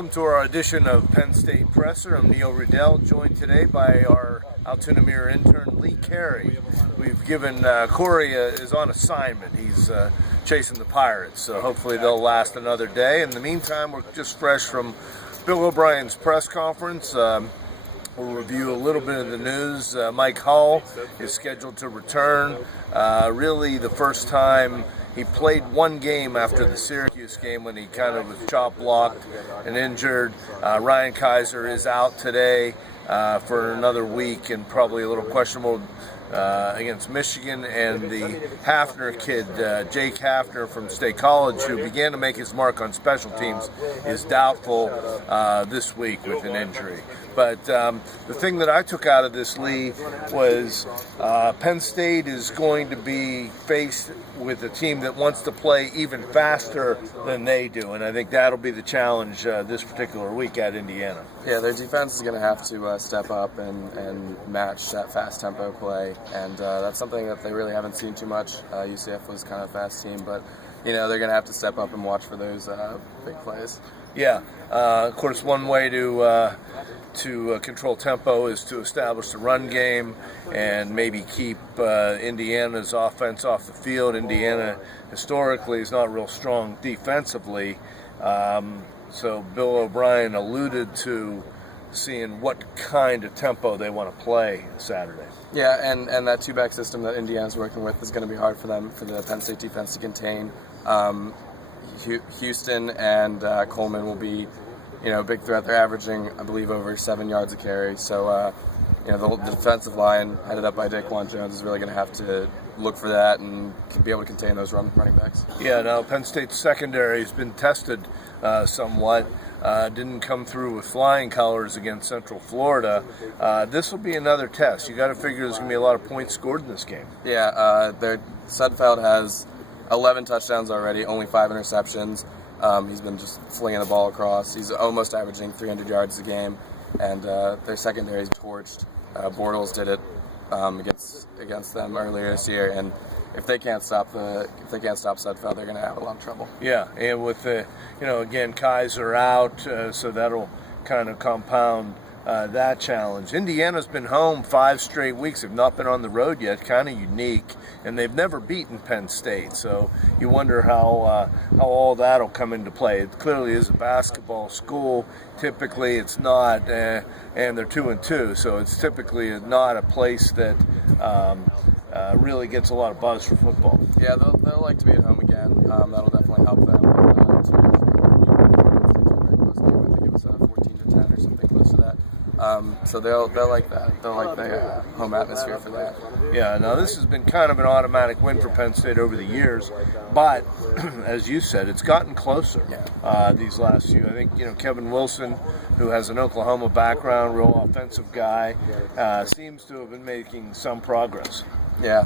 Welcome to our edition of Penn State Presser. I'm Neil Riddell, joined today by our Altoona Mirror intern Lee Carey. We've given Corey is on assignment. He's chasing the Pirates, so hopefully they'll last another day. In the meantime, we're just fresh from Bill O'Brien's press conference. We'll review a little bit of the news. Mike Hull is scheduled to return. Really the first time he played one game after the Syracuse game when he kind of was chop blocked and injured. Ryan Kaiser is out today for another week and probably a little questionable against Michigan. And the Hafner kid, Jake Hafner from State College, who began to make his mark on special teams, is doubtful this week with an injury. But the thing that I took out of this, Lee, was Penn State is going to be faced with a team that wants to play even faster than they do. And I think that'll be the challenge this particular week at Indiana. Yeah, their defense is going to have to step up and match that fast tempo play. And that's something that they really haven't seen too much. UCF was kind of a fast team, but they're going to have to step up and watch for those big plays. Yeah, of course, one way to control tempo is to establish the run game and maybe keep Indiana's offense off the field. Indiana historically is not real strong defensively, so Bill O'Brien alluded to seeing what kind of tempo they want to play Saturday. Yeah, and that two-back system that Indiana's working with is going to be hard for them, for the Penn State defense to contain. Houston and Coleman will be, a big threat. They're averaging, I believe, over 7 yards a carry. So, the defensive line, headed up by Daquan Jones, is really going to have to look for that and be able to contain those running backs. Yeah, now Penn State's secondary has been tested somewhat. Didn't come through with flying colors against Central Florida. This will be another test. You got to figure there's going to be a lot of points scored in this game. Yeah, Sudfeld has 11 touchdowns already, only 5 interceptions. He's been just flinging the ball across. He's almost averaging 300 yards a game, and their secondary is torched. Bortles did it against them earlier this year, and if they can't stop Sudfeld, they're going to have a lot of trouble. Yeah, and with again, Kaiser out, so that'll kind of compound that challenge. Indiana's been home 5 straight weeks. They've not been on the road yet, kind of unique, and they've never beaten Penn State. So you wonder how all that'll come into play. It clearly is a basketball school. Typically, it's not, and they're 2-2, so it's typically not a place that really gets a lot of buzz for football. Yeah, they'll like to be at home again. That'll definitely help them. It was 14-10 or something close to that. So they'll like that. They'll like the home atmosphere for that. Yeah, now this has been kind of an automatic win for Penn State over the years, but as you said, it's gotten closer these last few. I think Kevin Wilson, who has an Oklahoma background, real offensive guy, seems to have been making some progress. Yeah,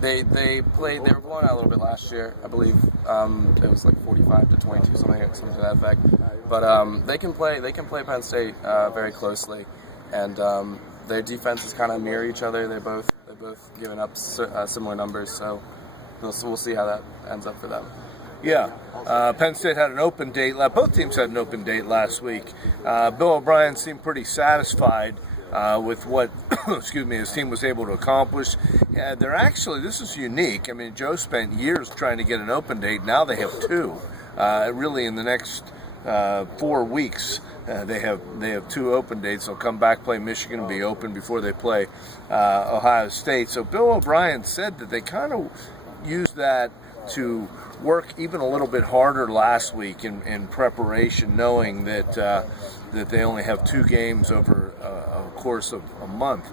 they were blown out a little bit last year. I believe it was like 45-22, something to that effect. But they can play Penn State very closely, and their defenses kind of mirror each other. They're both giving up similar numbers, so we'll see how that ends up for them. Yeah, Penn State had an open date. Both teams had an open date last week. Bill O'Brien seemed pretty satisfied with what his team was able to accomplish. They're actually, this is unique. I mean, Joe spent years trying to get an open date. Now they have 2. Really, in the next 4 weeks, they have 2 open dates. They'll come back, play Michigan, and be open before they play Ohio State. So Bill O'Brien said that they kind of used that to work even a little bit harder last week in preparation, knowing that they only have 2 games over a course of a month.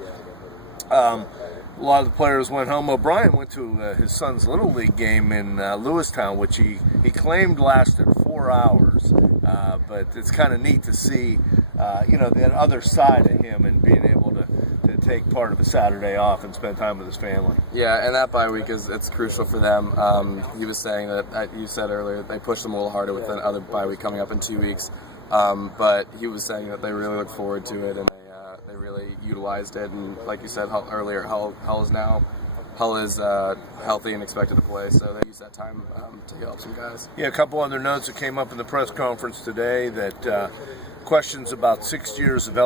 A lot of the players went home. O'Brien went to his son's Little League game in Lewistown, which he claimed lasted 4 hours. But it's kind of neat to see, that other side of him and being able to take part of a Saturday off and spend time with his family. Yeah, and that bye week it's crucial for them. He was saying that, you said earlier, they pushed them a little harder with another bye week coming up in 2 weeks. But he was saying that they really look forward to it, and they really utilized it. And like you said earlier, Hull is now Hull is healthy and expected to play, so they use that time to help some guys. Yeah, a couple other notes that came up in the press conference today that questions about 6 years of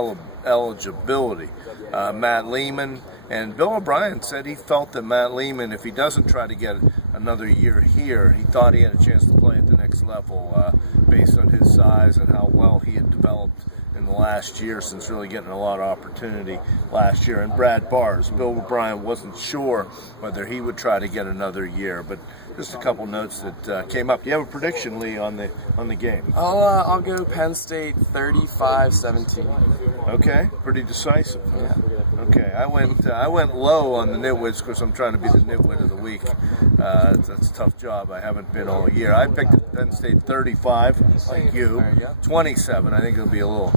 eligibility. Matt Lehman and Bill O'Brien said he felt that Matt Lehman, if he doesn't try to get another year here, he thought he had a chance to play at the next level based on his size and how well he had developed in the last year since really getting a lot of opportunity last year. And Brad Bars, Bill O'Brien wasn't sure whether he would try to get another year, but just a couple notes that came up. You have a prediction, Lee, on the game? I'll go Penn State 35-17. Okay, pretty decisive. Yeah. Okay, I went low on the nitwits because I'm trying to be the nitwit of the week. That's a tough job. I haven't been all year. I picked Penn State 35, like you. There you go. 27. I think it'll be a little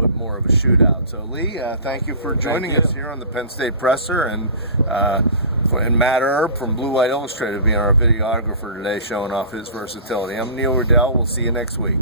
bit more of a shootout. So Lee, thank you for joining us here on the Penn State Presser, and Matt Erb from Blue White Illustrated being our videographer today, showing off his versatility. I'm Neil Riddell. We'll see you next week.